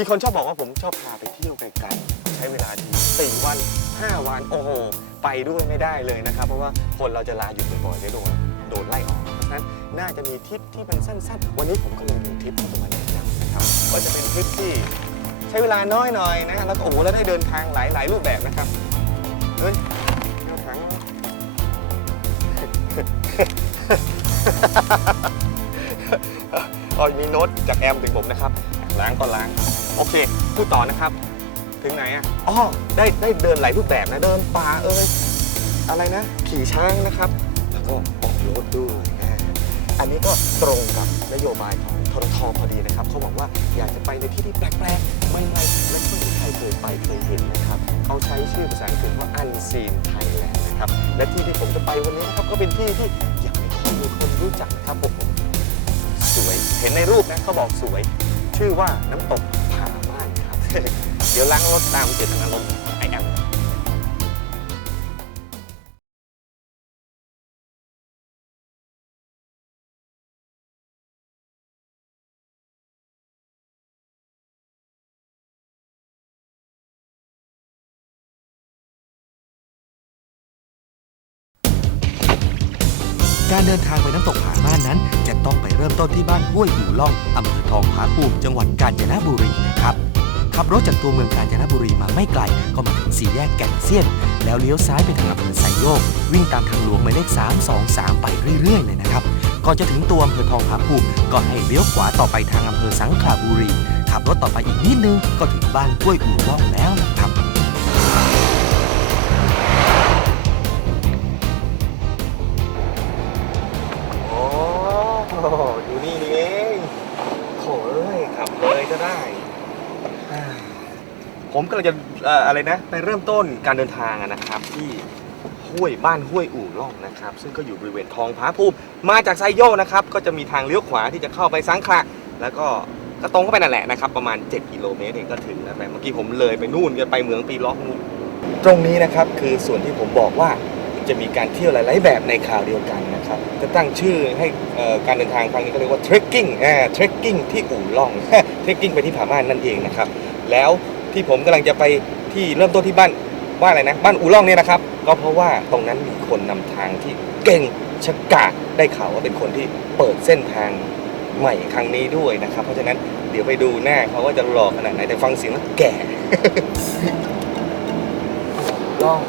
มีคนชอบบอกว่าผมชอบพาไปเที่ยวไกลๆใช้เวลาทีสี่วัน5วันโอ้โห ไปด้วยไม่ได้เลยนะครับ เพราะว่าคนเราจะลาหยุดบ่อยๆเดี๋ยวโดนโดนไล่ออกเพราะฉะนั้นน่าจะมีทริปที่มันสั้นๆ วันนี้ผมก็เลยมีทริปที่จะมาแนะนำนะครับก็จะเป็นทริปที่ใช้เวลาน้อยหน่อยนะแล้วก็โอ้โหแล้วได้เดินทางหลายๆรูปแบบนะครับเฮ้ยเดินทางอ๋อมีโน้ตจากแอมถึงผมนะครับล้างก็ล้าง โอเคพูดต่อนะครับ ถึงไหนอะอ๋อได้ได้เดินหลายรูปแบบนะ เดินป่าเอ้ยอะไรนะ ขี่ช้างนะครับ แล้วก็ออกรถด้วยนะอันนี้ก็ตรงกับนโยบายของทรทพอดีนะครับ เขาบอกว่าอยากจะไปในที่ที่แปลกๆไม่ไม่และไม่มีใครเคยไปเคยเห็นนะครับ เขาใช้ชื่อภาษาอังกฤษว่า Unseen Thailand นะครับ และที่ที่ผมจะไปวันนี้นะครับก็เป็นที่ที่ยังไม่ค่อยมีคนรู้จักนะครับผมสวย เห็นในรูปนะเขาบอกสวย ชื่อว่าน้ำตก เดี๋ยวล้างรถตามเจตนารมณ์ไอแอมการเดินทางไปน้ำตกผาม่านนั้น จะต้องไปเริ่มต้นที่บ้านห้วยหูล่องอำเภอทองผาภูมิจังหวัดกาญจนบุรี ขับรถจากตัวเมืองกาญจนบุรีมาไม่ไกล ก็มาถึงสี่แยกแก่งเซียน แล้วเลี้ยวซ้ายไปทางอำเภอไซโยก วิ่งตามทางหลวงหมายเลข 323 ไปเรื่อยๆเลยนะครับ ก่อนจะถึงตัวอำเภอทองผาภูมิก็ให้เลี้ยวขวาต่อไปทางอำเภอสังขละบุรี ขับรถต่อไปอีกนิดนึงก็ถึงบ้านกล้วยอู๋ว่องแล้วนะครับ ผมก็เลยจะเอ่ออะไรนะไปเริ่มต้นการเดินทางอะนะครับที่ห้วยบ้านห้วยอู่ล่องนะครับ ซึ่งก็อยู่บริเวณทองผาภูมิมาจากไซโยกนะครับก็จะมีทางเลี้ยวขวาที่จะเข้าไปสังขละแล้วก็ก็ตรงเข้าไปนั่นแหละนะครับประมาณ 7 กิโลเมตรเองก็ถึงแล้วแต่เมื่อกี้ผมเลยไปนู่นกันไปเมืองปีล็อกนู่นตรงนี้นะครับคือส่วนที่ผมบอกว่าจะมีการเที่ยวหลาย ๆ แบบในคราวเดียวกันนะครับจะตั้งชื่อให้เอ่อการเดินทางครั้งนี้ก็เรียกว่า trekking อ่า trekking ที่อู่ล่อง trekking ไปที่ผาม่านนั่นเองนะครับแล้ว ที่ผมกำลังจะไปที่เริ่มต้นที่บ้านว่าอะไรนะ บ้านอู่ล่องเนี่ยนะครับ ก็เพราะว่าตรงนั้นมีคนนำทางที่เก่งชะกาจได้ข่าวว่าเป็นคนที่เปิดเส้นทางใหม่ครั้งนี้ด้วยนะครับ เพราะฉะนั้นเดี๋ยวไปดูหน้าเขาว่าจะหล่อขนาดไหนแต่ฟังเสียงแล้วแก่ล่อง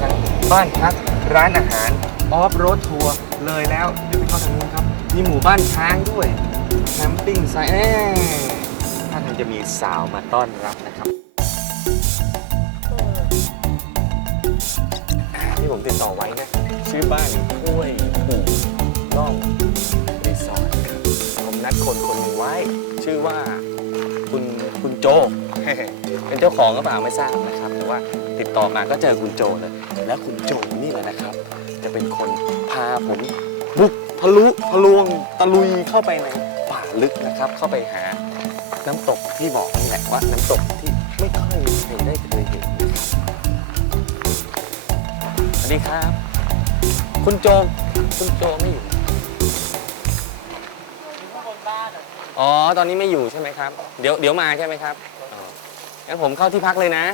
ทั้งบ้านพักร้านอาหารออฟโรดทัวร์เลยแล้วเดี๋ยวไปเข้าทางนู้นครับ มีหมู่บ้านช้างด้วยแคมปิ้งไซต์แน่ถ้าทาง จะมีสาวมาต้อนรับนะครับที่ผมติดต่อไว้นะชื่อบ้านห้วยหูล่องรีสอร์ทครับผมนัดคนคนหนึ่งไว้ ชื่อว่าคุณคุณโจ เป็นเจ้าของก็เปล่าไม่ทราบนะครับ แต่ว่าติดต่อมาก็เจอคุณโจเลย และคุณโจนี่แหละนะครับ จะเป็นคนพาผมบุกทะลุทะลวงตะลุยเข้าไปในป่าลึกนะครับ เข้าไปหา น้ำตกที่บอกนี่แหละว่าน้ำตกที่ไม่ค่อยมีใครได้เคยเห็นสวัสดีครับ คุณโจคุณโจไม่อยู่อ๋อ ตอนนี้ไม่อยู่ใช่ไหมครับ เดี๋ยวเดี๋ยวมาใช่ไหมครับงั้นผมเข้าที่พักเลยนะ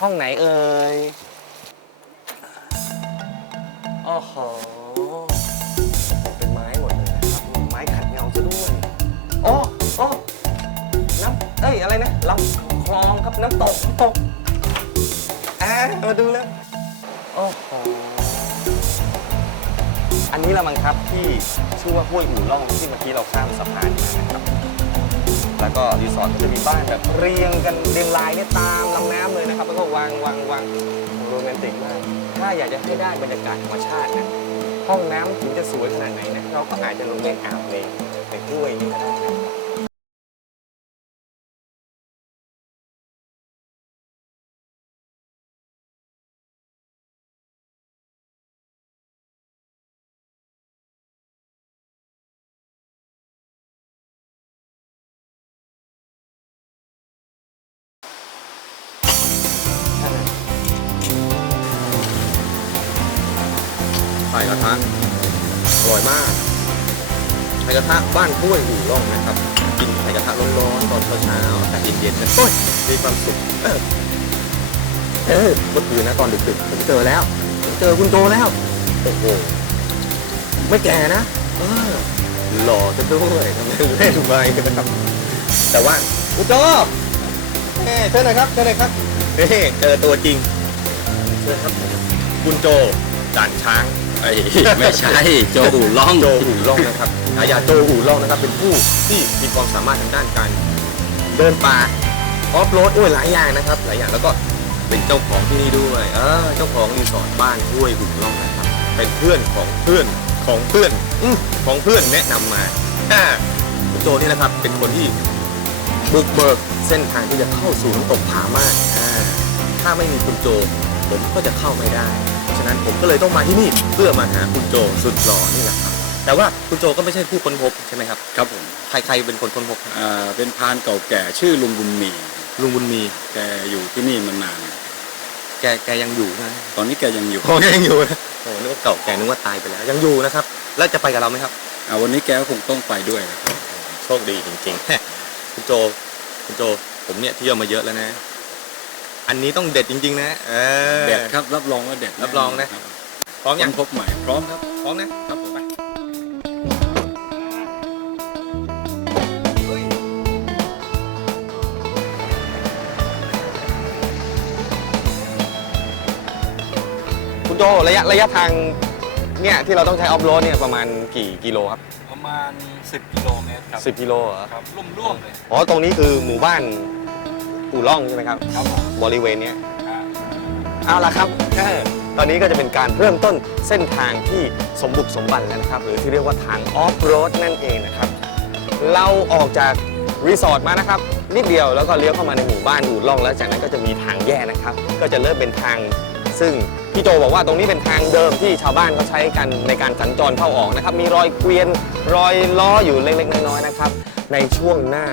ห้องไหนเอ่ยโอ้โห เอ้ยอะไรนะลำคลองครับน้ำตกน้ำตกอ่ามาดูแล้วโอ้โหอันนี้ละมั้งครับที่ชื่อว่าห้วยอู่ล่องที่เมื่อกี้เราข้ามสะพานมานะครับแล้วก็รีสอร์ทก็จะมีบ้านแบบเรียงกันเรียงรายเนี่ยตามลำน้ำเลยนะครับ แล้วก็วางวางวางโรแมนติกมากถ้าอยากจะให้ได้บรรยากาศธรรมชาตินะห้องน้ำถึงจะสวยขนาดไหนนะเราก็อาจจะลงเล่นอ่าวในในห้วยนี่ก็ได้ กระทะบ้านห้วยอู่ร่องนะครับ กินไข่กระทะร้อนๆตอนเช้าๆอากาศเย็นๆนะโอ้ยมีความสุขเออเออเมื่อคืนนะตอนดึกๆผมเจอแล้วผมเจอคุณโจแล้วโอ้โหไม่แก่นะเออหล่อจะด้วยทำไมเล่นไปนะครับแต่ว่าคุณโจเอ้เชิญหน่อยครับเชิญหน่อยครับเฮ้เจอตัวจริงเชิญครับคุณโจด่านช้าง ไอ้ไม่ใช่ โจอู่ล่อง โจหูล่องนะครับฉายาโจหูล่องนะครับ เป็นผู้ที่มีความสามารถทางด้านการเดินป่าออฟโรดด้วยหลายอย่างนะครับ หลายอย่างแล้วก็เป็นเจ้าของที่นี่ด้วยเออเจ้าของรีสอร์ทบ้านห้วยหูล่องนะครับ เป็นเพื่อนของเพื่อนของเพื่อนอมของเพื่อนแนะนำมาอ่าคุณโจนี่นะครับ เป็นคนที่บุกเบิกเส้นทางที่จะเข้าสู่น้ำตกผาม่านอ่าถ้าไม่มีคุณโจ ผมก็จะเข้าไม่ได้เพราะ ฉะนั้นผมก็เลยต้องมาที่นี่เพื่อมาหาคุณโจสุดหล่อนี่แหละครับแต่ว่าคุณโจก็ไม่ใช่ผู้ค้นพบใช่ไหมครับครับผมใครใครเป็นคนค้นพบครับอ่าเป็นพรานเก่าแก่ชื่อลุงบุญมีลุงบุญมีแกอยู่ที่นี่มานาน แกแกยังอยู่นะตอนนี้แกยังอยู่โอ้ยังอยู่นะโอ้นึกว่าเก่าแกนึกว่าตายไปแล้ว ยังอยู่นะครับ แล้วจะไปกับเราไหมครับอ่าวันนี้แกก็คงต้องไปด้วยนะครับโชคดีจริงๆ คุณโจคุณโจผมเนี่ยเที่ยวมาเยอะแล้วนะ อันนี้ต้องเด็ดจริง ๆ นะเออ เด็ดครับรับรองว่าเด็ดรับรองนะคบพร้อมยัยังงพบใหม่พร้อมครับ พร้อมนะครับผม ไปคุณโจระยะระยะทางเนี่ยที่เราต้องใช้ออฟโรดเนี่ยประมาณกี่กิโลครับประมาณ 10 กิโลเมตรครับ10กิโลเหรอ ครับลุ่มร่วมเลย อ๋อ ตรงนี้คือหมู่บ้าน อู่ล่องใช่ไหมครับครับผมบริเวณเนี้ยเอาละครับเออตอนนี้ก็จะเป็นการเริ่มต้นเส้นทางที่สมบุกสมบันแล้วนะครับ หรือที่เรียกว่าทางออฟโรดนั่นเองนะครับ เราออกจากรีสอร์ทมานะครับนิดเดียวแล้วก็เลี้ยวเข้ามาในหมู่บ้านอู่ล่องแล้วจากนั้นก็จะมีทางแยกนะครับ ก็จะเริ่มเป็นทาง ซึ่งพี่โจบอกว่าตรงนี้เป็นทางเดิมที่ชาวบ้านเขาใช้กันในการสัญจรเข้าออกนะครับ มีรอยเกวียนรอยล้ออยู่เล็กๆน้อยๆนะครับ ในช่วงหน้า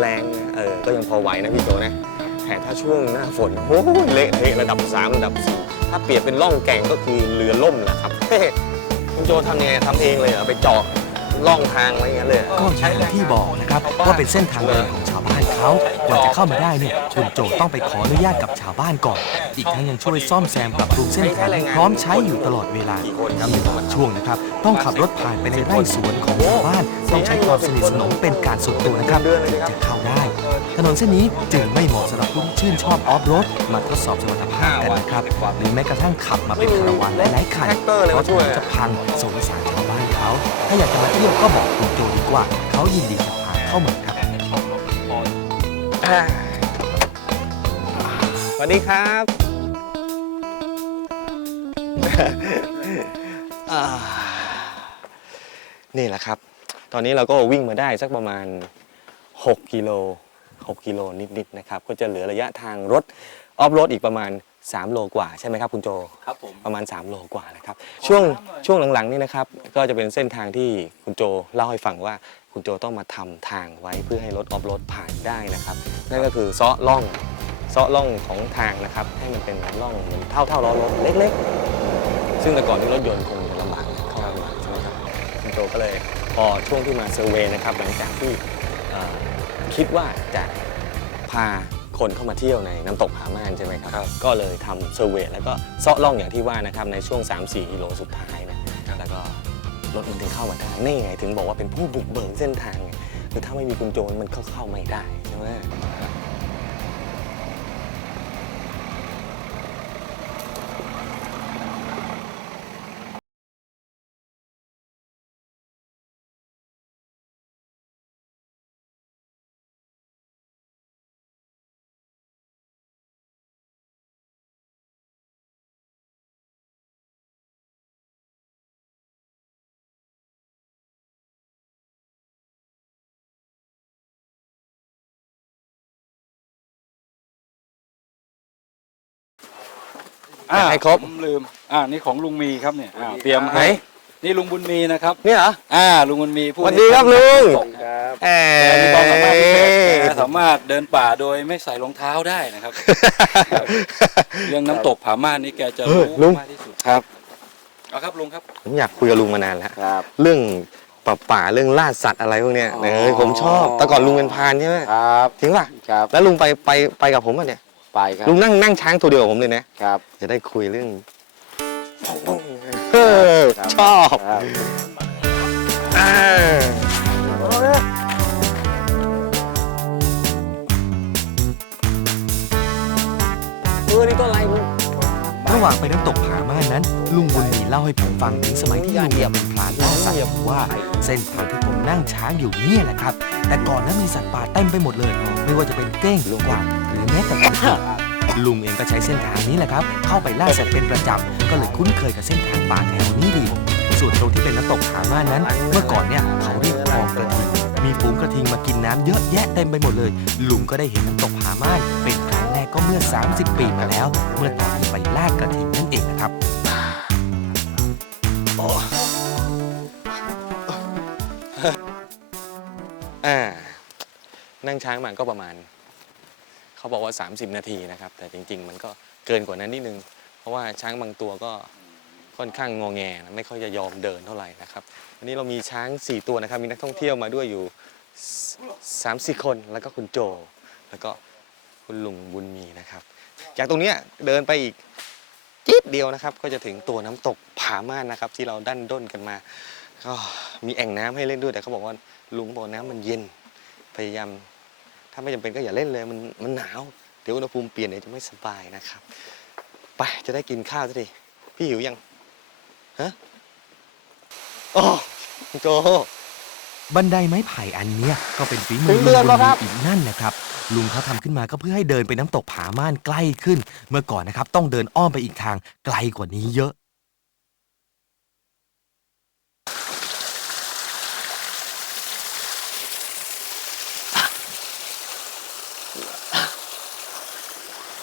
แรงๆนะเออก็ยังพอไหวนะพี่โจนะแต่ถ้าช่วงหน้าฝนโอ้ยเละเทะระดับ 3 ระดับ 4 ถ้าเปรียบเป็นร่องแก่งก็คือเรือล่มแหละครับเฮ้คุณโจทำยังไงทำเองเลยเหรอไปเจาะ ร่องทางไว้อย่างนั้นเลยเหรอก็อย่างที่บอกนะครับว่าเป็นเส้นทางเดินของชาวบ้านเขากว่าจะเข้ามาได้เนี่ยคุณโจต้องไปขออนุญาตกับชาวบ้านก่อน อีกทั้งยังช่วยซ่อมแซมปรับปรุงเส้นทางให้พร้อมใช้อยู่ตลอดเวลามีบางช่วงนะครับ ต้องขับรถผ่านไปในไร่สวนของชาวบ้าน ต้องใช้ความสนิทสนมเป็นการส่วนตัวนะครับถึงจะเข้าได้ ถนนเส้นนี้จึงไม่เหมาะสำหรับผู้ที่ชื่นชอบออฟโรดมาทดสอบสมรรถภาพกันนะครับหรือแม้กระทั่งขับมาเป็นคาราวานหลายๆคันแท็กเตอร์เลยเพมาราะถช่นวยนจะพังสงสาร ถ้าอยากจะมาเที่ยวก็บอกคุณโจดีกว่า เขายินดีจะพาเข้าเมืองครับอ่าสวัสดีครับ อ่านี่แหละครับ ตอนนี้เราก็วิ่งมาได้สักประมาณ 6 กิโล 6 กิโลนิดๆนะครับ ก็จะเหลือระยะทางรถออฟโรดอีกประมาณ 3 โลกว่าใช่ไหมครับคุณโจครับผมประมาณ 3 โลกว่านะครับช่วงช่วงหลังๆนี่นะครับก็จะเป็นเส้นทางที่คุณโจเล่าให้ฟังว่าคุณโจต้องมาทำทางไว้เพื่อให้รถออฟโรดผ่านได้นะครับนั่นก็คือเซาะล่องเซาะล่องของทางนะครับให้มันเป็นล่องเหมือนเท่าเท่าล้อรถเล็ก ๆ ซึ่งแต่ก่อนที่รถยนต์คงจะลำบากเข้าลำบากใช่ไหมครับคุณโจก็เลยพอช่วงที่มาเซอร์เวย์นะครับหลังจากที่เอ่อคิดว่าจะพา คนเข้ามาเที่ยวในน้ำตกผาม่านใช่ไหมครับ ก็เลยทำเซอร์เวย์แล้วก็เซาะล่องอย่างที่ว่านะครับในช่วง 3-4กิโลสุดท้ายนะแล้วก็รถมันถึงเข้ามาได้นี่ไงถึงบอกว่าเป็นผู้บุกเบิกเส้นทางไงคือถ้าไม่มีคุณโจมันเข้าเข้าไม่ได้ใช่ไหม อ่าให้ครบ ผมลืม อ่านี่ของลุงมีครับเนี่ยอ่าเตรียมไหน ให้นี่ลุงบุญมีนะครับเนี่ยเหรอ อ่าลุงบุญมีผู้สวัสดีครับลุง ครับแหแกมีความสามารถพิเศษแกมสามารถเดินป่าโดยไม่ใส่รองเท้าได้นะครับ เรื่องน้ำตกผาม่านนี่แกจะเออรู้ลุง มากที่สุดครับ เอาครับลุงครับ ผมอยากคุยกับลุงมานานแล้ว ครับ เรื่องป่าป่าเรื่องล่าสัตว์อะไรพวกเนี้ยอ๋อ เออผมชอบ แต่ก่อนลุงเป็นพรานใช่ไหมครับ จริงป่ะ ครับแล้วลุงไปไปไปกับผมป่ะเนี่ย ไปครับลุงนั่งนั่งช้างตัวเดียวกับผมเลยนะ ครับ จะได้คุยเรื่องเออครับชอบครับอ่าเออนี่ต้นอะไรลุง ระหว่างไปน้ำตกผาม่านนั้น ลุงบุญมีเล่าให้ผมฟังถึงสมัยที่ลุงยังเป็นพรานล่าสัตว์ว่า เส้นทางที่ผมนั่งช้างอยู่เนี่ยแหละครับ แต่ก่อนนั้นมีสัตว์ป่าเต็มไปหมดเลย ไม่ว่าจะเป็นเก้งกวางหรือแม้แต่กระต่ายลุงเองก็ใช้เส้นทางนี้แหละครับ เข้าไปล่าสัตว์เป็นประจำก็เลยคุ้นเคยกับเส้นทางป่าแถวนี้ดี ส่วนตรงที่เป็นน้ำตกผาม่านนั้น เมื่อก่อนเนี่ยเขาเรียกคลองกระทิงมีฝูงกระทิงมากินน้ำเยอะแยะเต็มไปหมดเลย ลุงก็ได้เห็นน้ำตกผาม่านเป็นครั้งแรกก็เมื่อ 30 ปีมาแล้ว เมื่อตอนที่ไปล่ากระทิงนั่นเองนะครับอ่านั่งช้างมันก็ประมาณ เขาบอกว่า 30 นาทีนะครับ แต่จริง ๆ มันก็เกินกว่านั้นนิดนึง เพราะว่าช้างบางตัวก็ค่อนข้างงอแงนะไม่ค่อยจะยอมเดินเท่าไหร่นะครับวันนี้เรามีช้าง 4 ตัวนะครับ มีนักท่องเที่ยวมาด้วยอยู่3ามสี่คนแล้วก็คุณโจ แล้วก็คุณลุงบุญมีนะครับ จากตรงเนี้ยเดินไปอีกจิ๊ดเดียวนะครับ ก็จะถึงตัวน้ำตกผาม่านนะครับ ที่เราดันด้นกันมา ก็มีแอ่งน้ำให้เล่นด้วยแต่เขาบอกว่าลุงบอกน้ำมันเย็นพยายาม ถ้าไม่จำเป็นก็อย่าเล่นเลยมันมันหนาวเดี๋ยวอุณหภูมิเปลี่ยนเดี๋ยวจะไม่สบายนะครับ ไปจะได้กินข้าวสักทีพี่หิวยังฮะโอ้คุณโจบันไดไม้ไผ่อันเนี้ยก็เป็นฝีมืถึองเดืลุอนงแล้วบุญครัมีบอีกนั่นนะครับ ลุงเขาทำขึ้นมาก็เพื่อให้เดินไปน้ำตกผาม่านใกล้ขึ้น เมื่อก่อนนะครับ ต้องเดินอ้อมไปอีกทางไกลกว่านี้เยอะ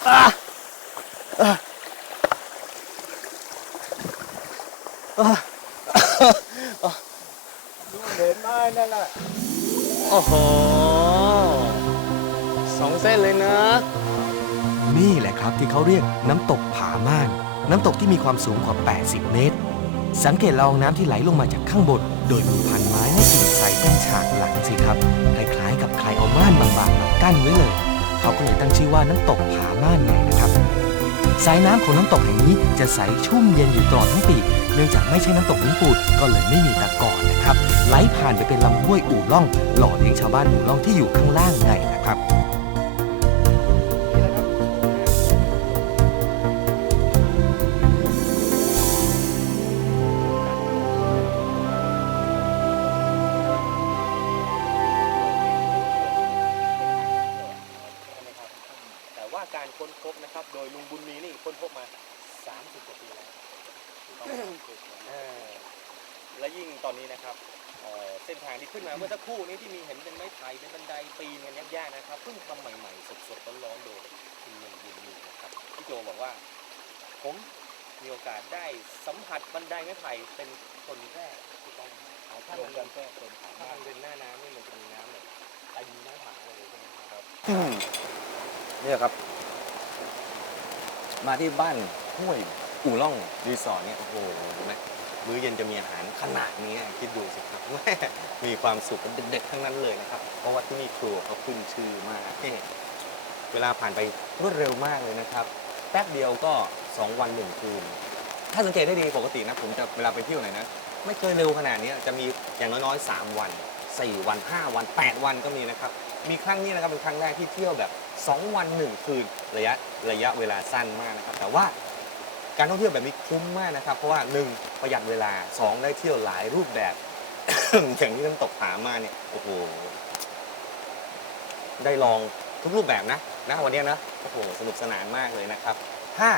เดินมานั่นแหละโอ้โหสองเส้นเลยนะ นี่แหละครับที่เขาเรียกน้ำตกผาม่าน น้ำตกที่มีความสูงกว่า 80 เมตร สังเกตละอองน้ำที่ไหลลงมาจากข้างบน โดยมีพันไม้และกิ่งใสเป็นฉากหลังสิครับ คล้ายๆ กับใครเอาม่านบางๆมากั้นไว้เลย เขาก็เลยตั้งชื่อว่าน้ำตกผาม่านไงนะครับ สายน้ำของน้ำตกแห่งนี้จะใสชุ่มเย็นอยู่ตลอดทั้งปี เนื่องจากไม่ใช่น้ำตกหินปูดก็เลยไม่มีตะกอนนะครับ ไหลผ่านไปเป็นลำห้วยอู่ล่อง หล่อเลี้ยงชาวบ้านอู่ล่องที่อยู่ข้างล่างไงนะครับ นนี้นะครับเอ่อเส้นทางที่ขึ้นมาเมื่อสักครู่นี้ที่มีเห็นเป็นไม้ไผ่เป็นบันไดปีนกันยากๆนะครับเพิ่งทำใหม่ๆสดๆร้อนๆโดยคุณลุงบุญมีนะครับพี่โจบอกว่าผมมีโอกาสได้สัมผัสบันไดไม้ไผ่เป็นคนแรกถูกต้องไหมครับถ้ามันเป็นแค่คนผ่านถ้ามันเป็นหน้าน้ำนี่มันจะมีน้ำแบบไอ้น้ำผาเลยใช่ไหมครับเนี่ยครับ มาที่บ้านห้วยอู่ล่องรีสอร์ทเนี่ยโอ้โหเห็นไห มื้อเย็นจะมีอาหารขนาดนี้คิดดูสิครับแม่มีความสุขกันเด็กๆทั้งนั้นเลยนะครับ เพราะว่าที่นี่ครัวเขาขึ้นชื่อมากเฮ้เวลาผ่านไปรวดเร็วมากเลยนะครับ แป๊บเดียวก็ 2 วันหนึ่งคืน ถ้าสังเกตได้ดีปกตินะผมจะเวลาไปเที่ยวไหนนะไม่เคยเร็วขนาดนี้จะมีอย่างน้อยๆ 3 วัน 4 วัน 5 วัน 8 วันก็มีนะครับ มีครั้งนี้นะครับเป็นครั้งแรกที่เที่ยวแบบ 2 วัน 1 คืนระยะระยะเวลาสั้นมากนะครับ แต่ว่า การท่องเที่ยวแบบนี้คุ้มมากนะครับ เพราะว่า 1 ประหยัดเวลา 2 ได้เที่ยวหลายรูปแบบ อย่างที่น้ำตกผามาเนี่ยโอ้โหได้ลองทุกรูปแบบนะนะวันนี้นะโอ้โหสนุกสนานมากเลยนะครับ ถ้า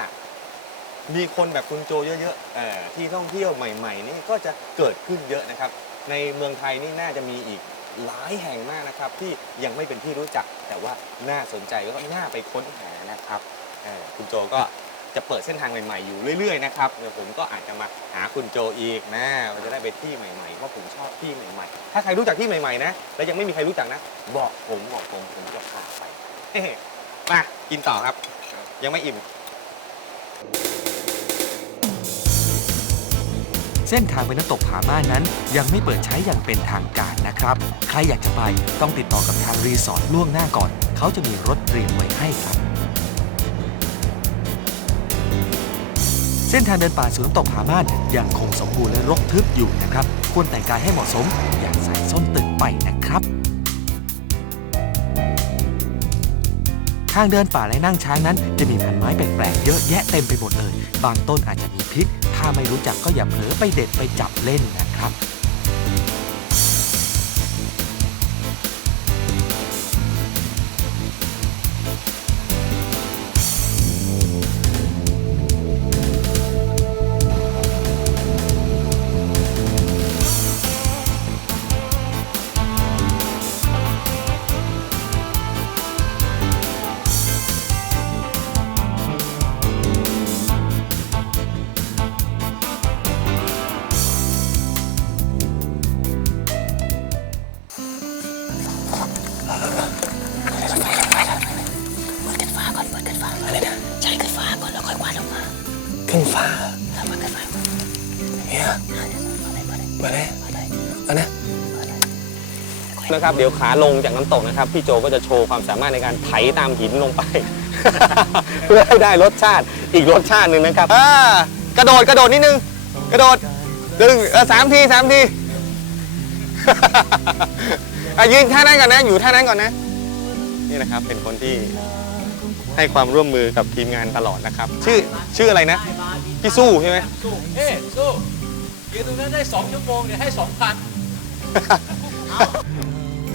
มีคนแบบคุณโจเยอะๆที่ท่องเที่ยวใหม่ ๆ นี่ก็จะเกิดขึ้นเยอะนะครับ ในเมืองไทยนี่น่าจะมีอีกหลายแห่งมากนะครับ ที่ยังไม่เป็นที่รู้จัก แต่ว่าน่าสนใจแล้วก็น่าไปค้นหานะครับคุณโจก็ จะเปิดเส้นทางใหม่ๆ อยู่เรื่อยๆนะครับเดี๋ยวผมก็อาจจะมาหาคุณโจอีกนะมันจะได้ไปที่ใหม่ๆเพราะผมชอบที่ใหม่ๆ ถ้าใครรู้จักที่ใหม่ๆนะ แล้วยังไม่มีใครรู้จักนะ บอกผมบอกผมผมจะพาไปเฮ้มากินต่อครับ ยังไม่อิ่ม เส้นทางไปน้ำตกผาม่านนั้น ยังไม่เปิดใช้อย่างเป็นทางการนะครับ ใครอยากจะไปต้องติดต่อกับทางรีสอร์ทล่วงหน้าก่อน เขาจะมีรถเตรียมไว้ให้ครับ เส้นทางเดินป่าสวนตกผาม่านยังคงสมบูรณ์และรกทึบอยู่นะครับ ควรแต่งกายให้เหมาะสม อย่าใส่ส้นตึกไปนะครับ ทางเดินป่าและนั่งช้างนั้น จะมีพันไม้แปลกๆเยอะแยะเต็มไปหมดเลย บางต้นอาจจะมีพิษ ถ้าไม่รู้จักก็อย่าเผลอไปเด็ดไปจับเล่นนะครับ นะครับ เดี๋ยวขาลงจากน้ำตกนะครับ พี่โจก็จะโชว์ความสามารถในการไถตามหินลงไป เพื่อให้ได้รสชาติอีกรสชาติหนึ่งนะครับอ่ากระโดดกระโดดนิดนึง กระโดดดึงเออสามทีสามทีอะยืนท่านั้นก่อนนะ อยู่ท่านั้นก่อนนะ นี่นะครับเป็นคนที่ให้ความร่วมมือกับทีมงานตลอดนะครับ ชื่อชื่ออะไรนะ พี่สู้ใช่ไหมสู้เอ๊สู้ยืนตรงนั้นได้สองชั่วโมงเนี่ยให้สองพัน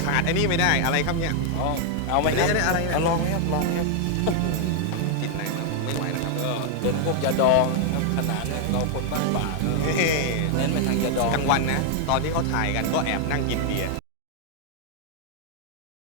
ขาดไอ้นี่ไม่ได้อะไรครับเนี่ยเอาไหมครับได้ได้อะไรนะ เอาลองไหมครับลองไหมครับกินไหนครับไม่ไหวนะครับก็เป็นพวกยาดองนะครับขนาดเนี่ยเราคนบ้านป่าก็เฮ้เน้นไปทางยาดองกลางวันนะ ตอนที่เขาถ่ายกันก็แอบนั่งกินเบียร์